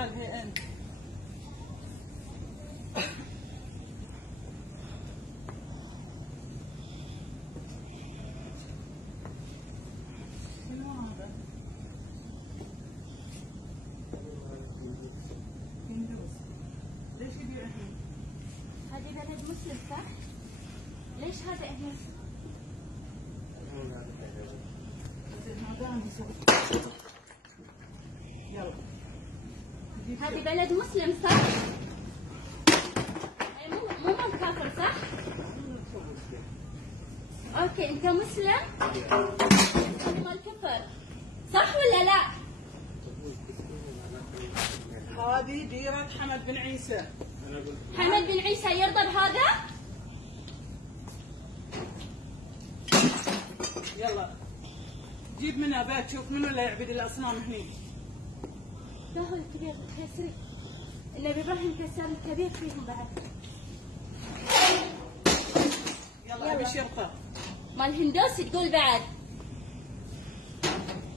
تعال هي انت. شنو هذا؟ هندوس. ليش يبيع هنا؟ هذه بلد مسلم صح؟ ليش هذا هنا؟ يلا. هذه بلد مسلم صح؟ مو كافر صح؟ اوكي انت مسلم؟ هذه مال كفر صح ولا لا؟ هذه ديرة حمد بن عيسى. حمد بن عيسى يرضى بهذا؟ يلا جيب منها بيت شوف منو اللي يعبد الاصنام هني. لا هو الكبير كسري. النبي ابراهيم كسر الكبير فيهم بعد. يلا ابي شرطه. مال هندوسي تقول بعد.